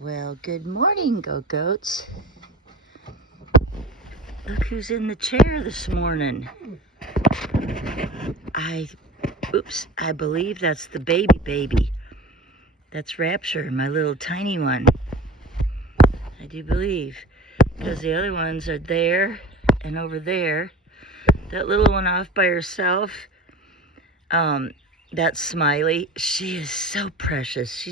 Well, good morning, Go-Goats. Look who's in the chair this morning. I believe that's the baby. That's Rapture, my little tiny one. I do believe. Because the other ones are there and over there. That little one off by herself, that's Smiley. She is so precious.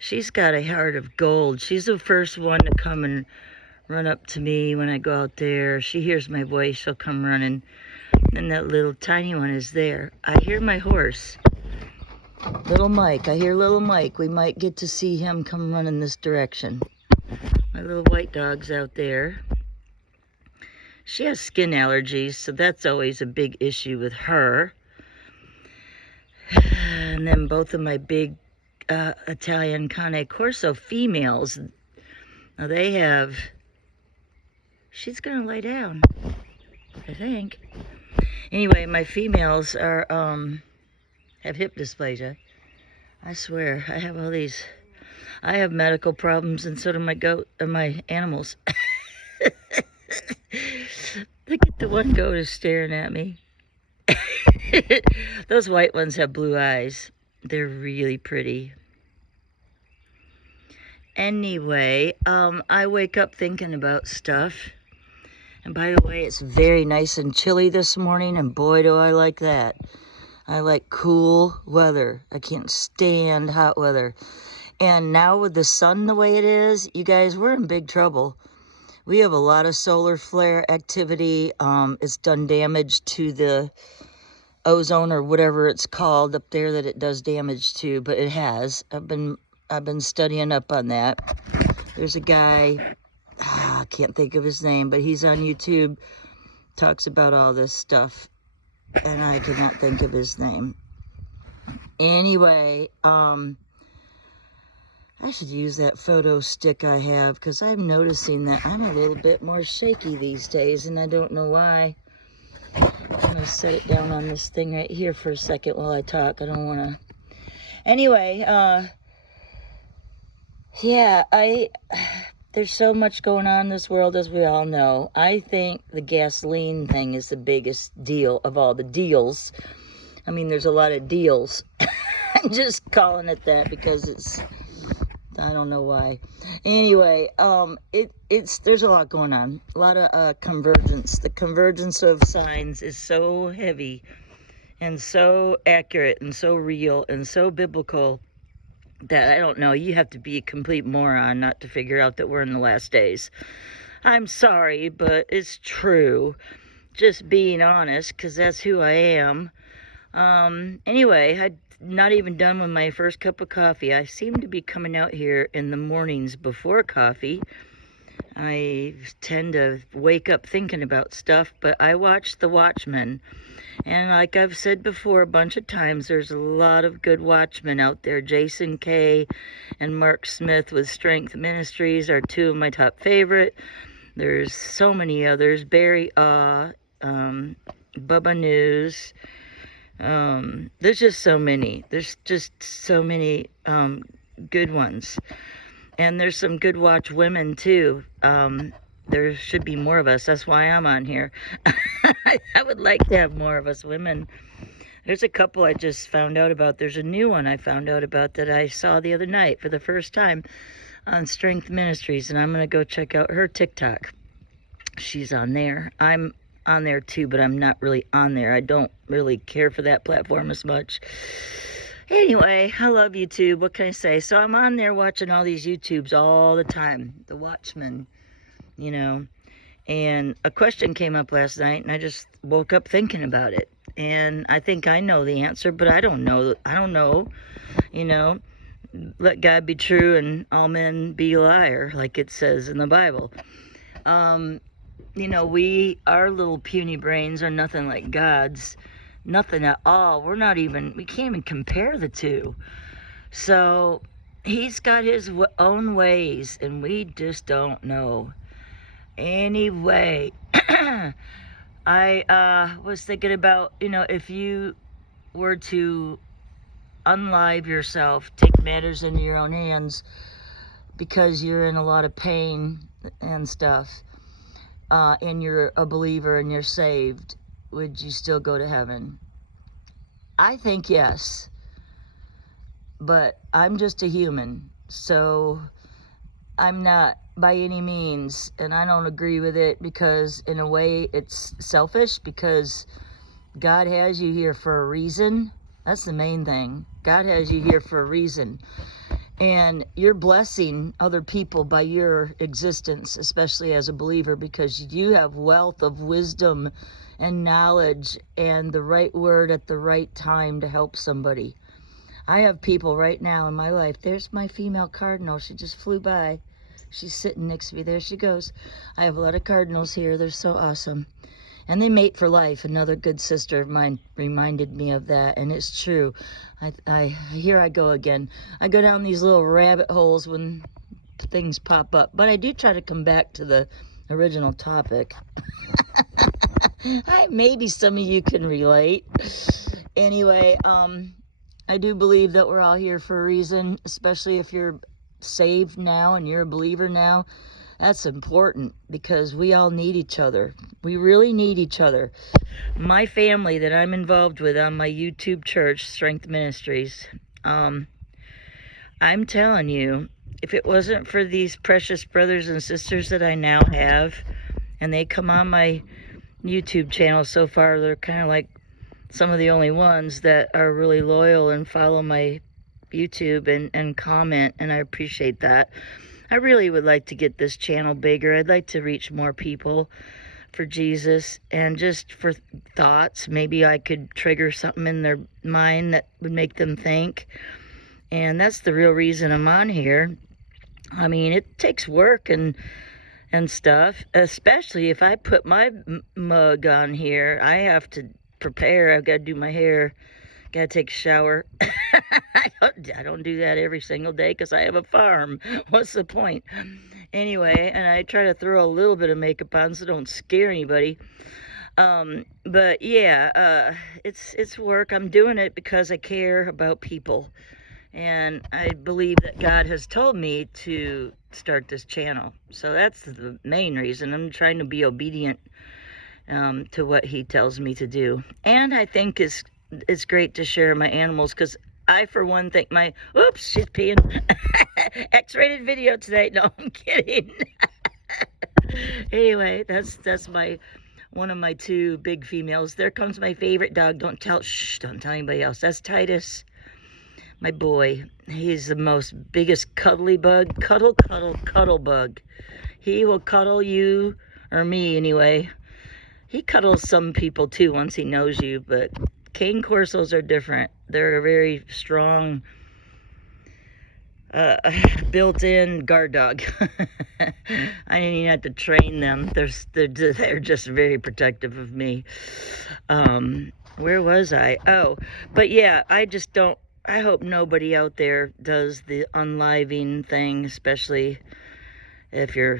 She's got a heart of gold. She's the first one to come and run up to me when I go out there. She hears my voice, she'll come running. And that little tiny one is there. I hear my horse. Little Mike. I hear little Mike. We might get to see him come running this direction. My little white dog's out there. She has skin allergies, so that's always a big issue with her. And then both of my big Italian Cane Corso females. Now they have... She's gonna lay down, I think. Anyway, my females are have hip dysplasia. I swear, I have all these. I have medical problems, and so do my animals. Look at the one goat is staring at me. Those white ones have blue eyes. They're really pretty. Anyway, I wake up thinking about stuff. And by the way, it's very nice and chilly this morning, and boy, do I like that. I like cool weather. I can't stand hot weather. And now with the sun the way it is, you guys, we're in big trouble. We have a lot of solar flare activity. It's done damage to the ozone or whatever it's called up there that it does damage to, but it has. I've been studying up on that. There's a guy, I can't think of his name, but he's on YouTube, talks about all this stuff, and I cannot think of his name. Anyway, I should use that photo stick I have, because I'm noticing that I'm a little bit more shaky these days, and I don't know why. I'm going to set it down on this thing right here for a second while I talk. I don't want to... Anyway, yeah, there's so much going on in this world, as we all know. I think the gasoline thing is the biggest deal of all the deals. I mean, there's a lot of deals. I'm just calling it that because it's... I don't know why. Anyway, there's a lot going on. A lot of convergence. The convergence of signs is so heavy and so accurate and so real and so biblical that I don't know. You have to be a complete moron not to figure out that we're in the last days. I'm sorry, but it's true. Just being honest, because that's who I am. Anyway, I'm not even done with my first cup of coffee. I seem to be coming out here in the mornings before coffee. I tend to wake up thinking about stuff, but I watch The Watchmen. And like I've said before a bunch of times, there's a lot of good watchmen out there. Jason Kay and Mark Smith with Strength Ministries are two of my top favorite. There's so many others. Barry Bubba News. There's just so many. There's just so many good ones. And there's some good watch women too. There should be more of us. That's why I'm on here. I would like to have more of us women. There's a couple I just found out about. There's a new one I found out about that I saw the other night for the first time on Strength Ministries, and I'm going to go check out her TikTok. She's on there. I'm on there too, but I'm not really on there. I don't really care for that platform as much. Anyway, I love YouTube. What can I say? So I'm on there watching all these YouTubes all the time. The Watchmen, you know. And a question came up last night, and I just woke up thinking about it. And I think I know the answer, but I don't know. You know. Let God be true and all men be liar, like it says in the Bible. You know, our little puny brains are nothing like God's. Nothing at all. We can't even compare the two. So he's got his own ways, and we just don't know. Anyway, I was thinking about, you know, if you were to unlive yourself, take matters into your own hands, because you're in a lot of pain and stuff, and you're a believer and you're saved, would you still go to heaven? I think yes, but I'm just a human, so I'm not by any means, and I don't agree with it, because in a way it's selfish, because God has you here for a reason. That's the main thing. God has you here for a reason. And you're blessing other people by your existence, especially as a believer, because you have wealth of wisdom and knowledge and the right word at the right time to help somebody. I have people right now in my life. There's my female cardinal. She just flew by. She's sitting next to me. There she goes. I have a lot of cardinals here. They're so awesome. And they mate for life. Another good sister of mine reminded me of that, and it's true. Here I go again. I go down these little rabbit holes when things pop up, but I do try to come back to the original topic. Maybe some of you can relate. Anyway, I do believe that we're all here for a reason, especially if you're saved now and you're a believer now. That's important, because we all need each other. We really need each other. My family that I'm involved with on my YouTube church, Strength Ministries, I'm telling you, if it wasn't for these precious brothers and sisters that I now have, and they come on my YouTube channel so far, they're kind of like some of the only ones that are really loyal and follow my YouTube and comment, and I appreciate that. I really would like to get this channel bigger. I'd like to reach more people for Jesus, and just for thoughts. Maybe I could trigger something in their mind that would make them think. And that's the real reason I'm on here. I mean, it takes work and stuff, especially if I put my mug on here. I have to prepare. I've got to do my hair. Gotta take a shower. I don't do that every single day because I have a farm. What's the point? Anyway, and I try to throw a little bit of makeup on so don't scare anybody. But yeah, it's work. I'm doing it because I care about people. And I believe that God has told me to start this channel. So that's the main reason. I'm trying to be obedient to what he tells me to do. And I think it's great to share my animals, because I, for one, think oops, she's peeing. X-rated video today. No, I'm kidding. Anyway, that's one of my two big females. There comes my favorite dog. Don't tell anybody else. That's Titus, my boy. He's the most biggest cuddly bug. Cuddle bug. He will cuddle you, or me anyway. He cuddles some people too once he knows you, but Cane Corsos are different. They're a very strong, built-in guard dog. I didn't even have to train them. They're just very protective of me. Where was I? Oh, but yeah, I hope nobody out there does the unliving thing, especially if you're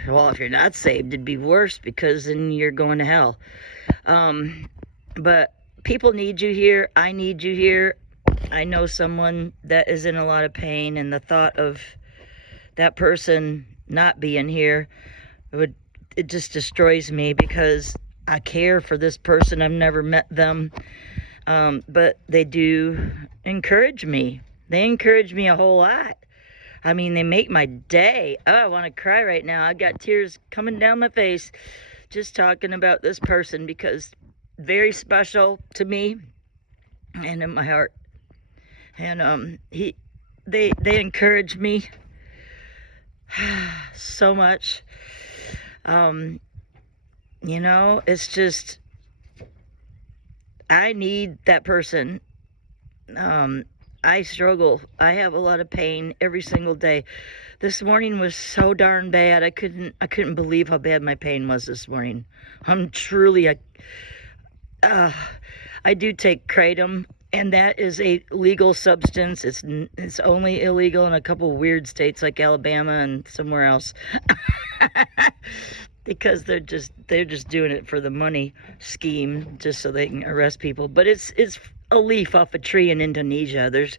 not saved. It'd be worse, because then you're going to hell. But people need you here. I need you here. I know someone that is in a lot of pain, and the thought of that person not being here, it just destroys me, because I care for this person. I've never met them, but they do encourage me. They encourage me a whole lot. I mean, they make my day. Oh, I want to cry right now. I got tears coming down my face just talking about this person, because very special to me and in my heart. And they encourage me so much. You know, it's just, I need that person. I struggle. I have a lot of pain every single day. This morning was so darn bad. I couldn't believe how bad my pain was this morning. I'm truly I do take kratom, and that is a legal substance. It's only illegal in a couple weird states like Alabama and somewhere else. Because they're just doing it for the money scheme, just so they can arrest people. But it's a leaf off a tree in Indonesia. There's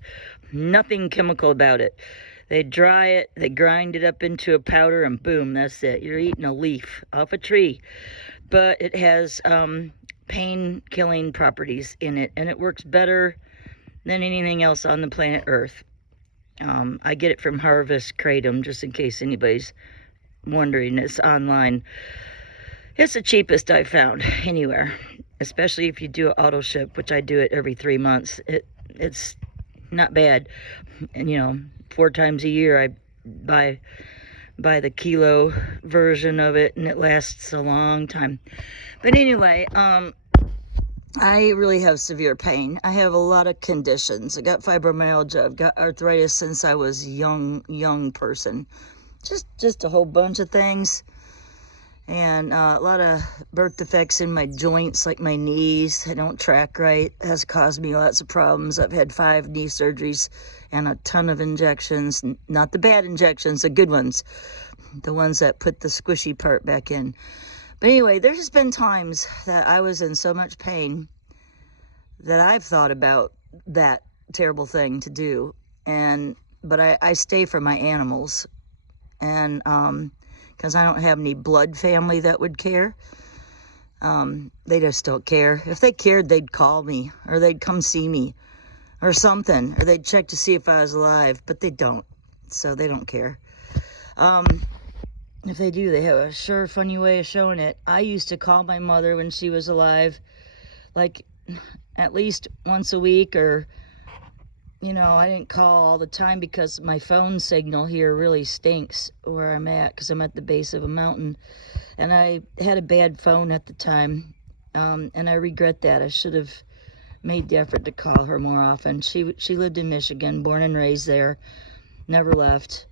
nothing chemical about it. They dry it, they grind it up into a powder, and boom, that's it. You're eating a leaf off a tree. But it has pain-killing properties in it, and it works better than anything else on the planet Earth. I get it from Harvest Kratom, just in case anybody's wondering. It's online. It's the cheapest I've found anywhere, especially if you do an auto ship, which I do it every 3 months. It's not bad. And 4 times a year I buy the kilo version of it, and it lasts a long time. But anyway, I really have severe pain. I have a lot of conditions. I got fibromyalgia. I've got arthritis since I was young person. Just a whole bunch of things. And a lot of birth defects in my joints, like my knees. They don't track right. It has caused me lots of problems. I've had 5 knee surgeries and a ton of injections. Not the bad injections, the good ones. The ones that put the squishy part back in. But anyway, there's just been times that I was in so much pain that I've thought about that terrible thing to do. But I stay for my animals. And because I don't have any blood family that would care. They just don't care. If they cared, they'd call me, or they'd come see me, or something, or they'd check to see if I was alive, but they don't, so they don't care. If they do, they have a sure funny way of showing it. I used to call my mother when she was alive, like at least once a week, or I didn't call all the time because my phone signal here really stinks where I'm at, because I'm at the base of a mountain. And I had a bad phone at the time, and I regret that. I should have made the effort to call her more often. She lived in Michigan, born and raised there, never left.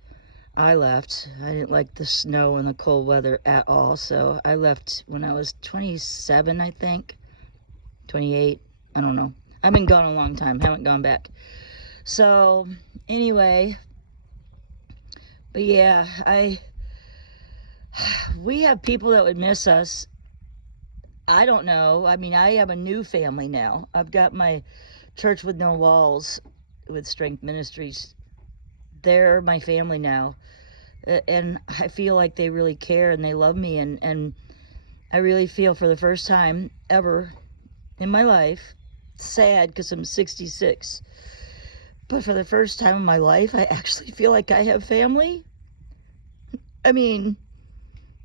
I left. I didn't like the snow and the cold weather at all, so I left when I was 27, I think. 28, I don't know. I've been gone a long time, haven't gone back. So, anyway, but yeah, we have people that would miss us. I don't know. I mean, I have a new family now. I've got my Church with No Walls with Strength Ministries. They're my family now. And I feel like they really care and they love me. And I really feel for the first time ever in my life, sad because I'm 66. But for the first time in my life, I actually feel like I have family. I mean,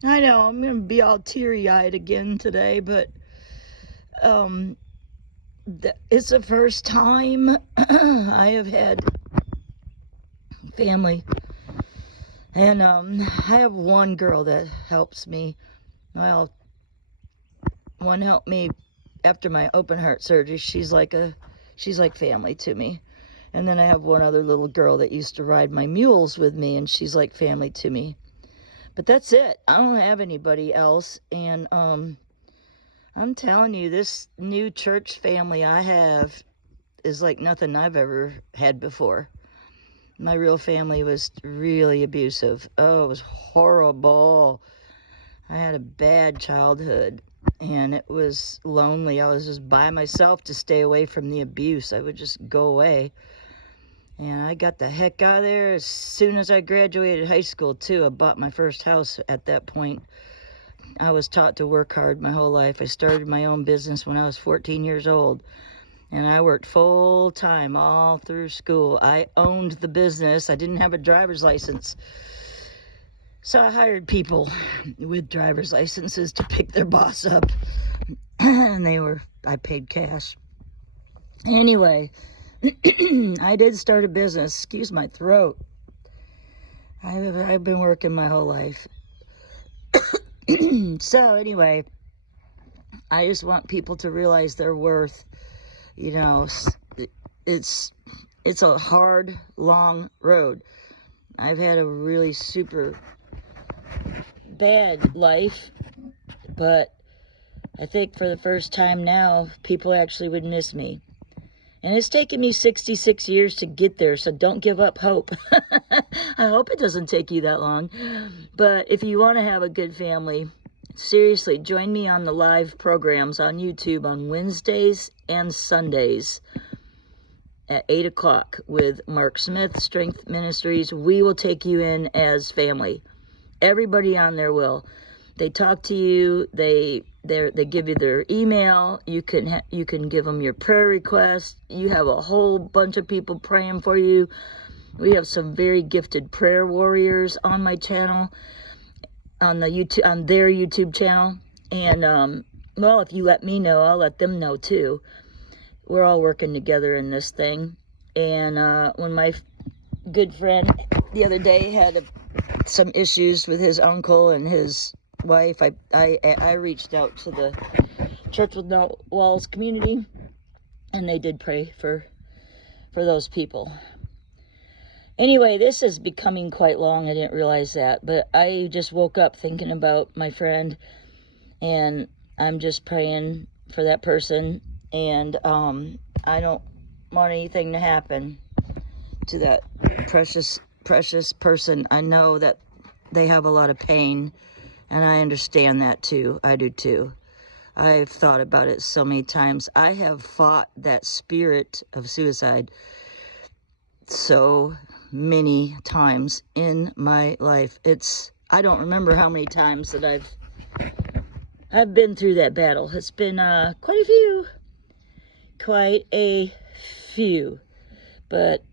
I know I'm going to be all teary-eyed again today, but it's the first time I have had family. And I have one girl that helps me. Well, one helped me after my open heart surgery. She's like family to me. And then I have one other little girl that used to ride my mules with me, and she's like family to me. But that's it. I don't have anybody else. And I'm telling you, this new church family I have is like nothing I've ever had before. My real family was really abusive. Oh, it was horrible. I had a bad childhood, and it was lonely. I was just by myself to stay away from the abuse. I would just go away. And I got the heck out of there as soon as I graduated high school, too. I bought my first house at that point. I was taught to work hard my whole life. I started my own business when I was 14 years old. And I worked full time all through school. I owned the business. I didn't have a driver's license. So I hired people with driver's licenses to pick their boss up. And I paid cash. Anyway, I did start a business. Excuse my throat. I've been working my whole life. So anyway, I just want people to realize their worth. It's a hard, long road. I've had a really super bad life, but I think for the first time now, people actually would miss me. And it's taken me 66 years to get there, so don't give up hope. I hope it doesn't take you that long. But if you want to have a good family, seriously, join me on the live programs on YouTube on Wednesdays and Sundays. at 8 o'clock with Mark Smith, Strength Ministries. We will take you in as family. Everybody on there will. They talk to you. They give you their email. You can give them your prayer request. You have a whole bunch of people praying for you. We have some very gifted prayer warriors on my channel, on their YouTube channel. And well, if you let me know, I'll let them know too. We're all working together in this thing. And when my good friend the other day had some issues with his uncle and his wife, I reached out to the Church with No Walls community, and they did pray for those people. Anyway, this is becoming quite long. I didn't realize that, but I just woke up thinking about my friend, and I'm just praying for that person. And I don't want anything to happen to that precious person. I know that they have a lot of pain, and I understand that too. I do too. I've thought about it so many times. I have fought that spirit of suicide so many times in my life. I don't remember how many times that I've been through that battle. It's been quite a few, but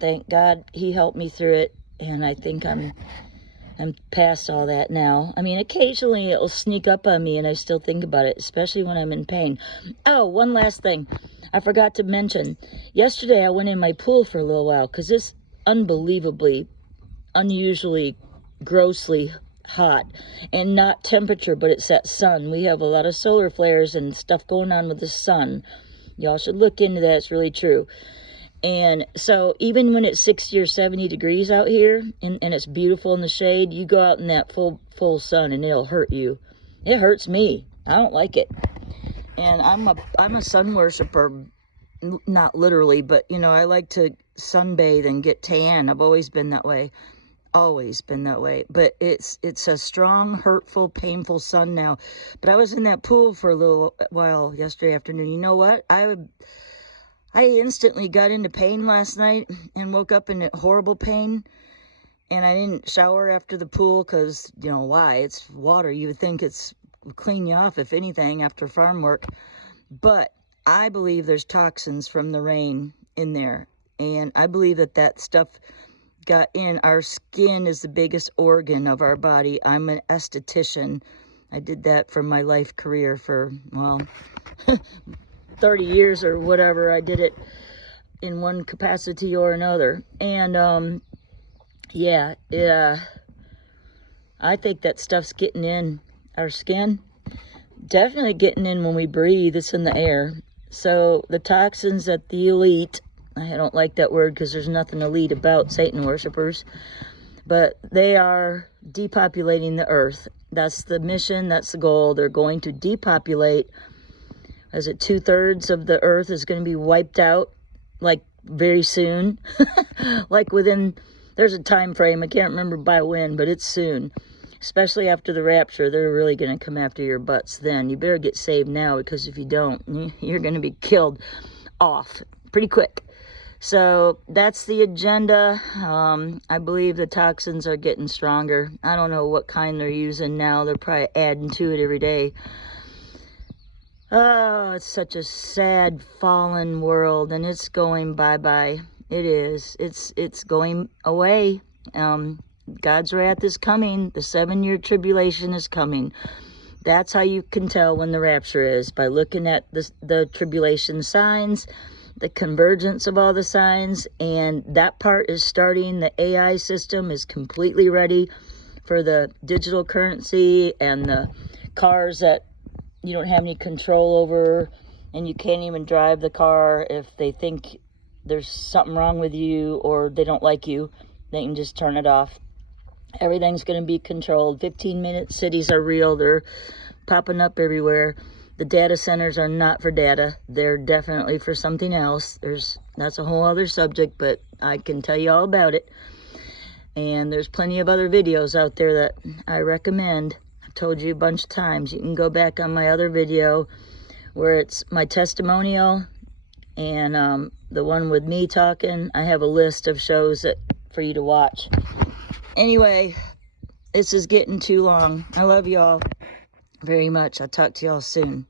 thank God he helped me through it, and I think I'm past all that now. I mean, occasionally it'll sneak up on me and I still think about it, especially when I'm in pain. Oh, one last thing I forgot to mention. Yesterday I went in my pool for a little while because it's unbelievably, unusually, grossly hot, and not temperature, but it's that sun. We have a lot of solar flares and stuff going on with the sun. Y'all should look into that. It's really true. And so even when it's 60 or 70 degrees out here and it's beautiful in the shade, you go out in that full sun and it'll hurt you. It hurts me. I don't like it. And I'm a sun worshiper, not literally, but you know, I like to sunbathe and get tan. I've always been that way. Always been that way. But it's a strong, hurtful, painful sun now. But I was in that pool for a little while yesterday afternoon. You know what? I instantly got into pain last night and woke up in horrible pain. And I didn't shower after the pool because, you know, why? It's water. You would think it's clean you off, if anything, after farm work. But I believe there's toxins from the rain in there. And I believe that stuff got in. Our skin is the biggest organ of our body. I'm an esthetician. I did that for my life career for, well, 30 years or whatever. I did it in one capacity or another. And yeah, I think that stuff's getting in our skin. Definitely getting in when we breathe. It's in the air. So the toxins that the elite, I don't like that word because there's nothing elite about Satan worshipers, but they are depopulating the earth. That's the mission. That's the goal. They're going to depopulate. Is it 2/3 of the earth is going to be wiped out, like very soon? Like there's a time frame. I can't remember by when, but it's soon. Especially after the rapture, they're really going to come after your butts then. You better get saved now, because if you don't, you're going to be killed off pretty quick. So that's the agenda. I believe the toxins are getting stronger. I don't know what kind they're using now. They're probably adding to it every day. Oh, it's such a sad, fallen world, and it's going bye-bye. It is. It's going away. God's wrath is coming. The 7-year tribulation is coming. That's how you can tell when the rapture is, by looking at the tribulation signs, the convergence of all the signs, and that part is starting. The AI system is completely ready for the digital currency and the cars that you don't have any control over, and you can't even drive the car. If they think there's something wrong with you or they don't like you, they can just turn it off. Everything's going to be controlled. 15-minute cities are real. They're popping up everywhere. The data centers are not for data. They're definitely for something else. That's a whole other subject, but I can tell you all about it. And there's plenty of other videos out there that I recommend. I've told you a bunch of times. You can go back on my other video where it's my testimonial And the one with me talking, I have a list of shows for you to watch. Anyway, this is getting too long. I love y'all very much. I'll talk to y'all soon.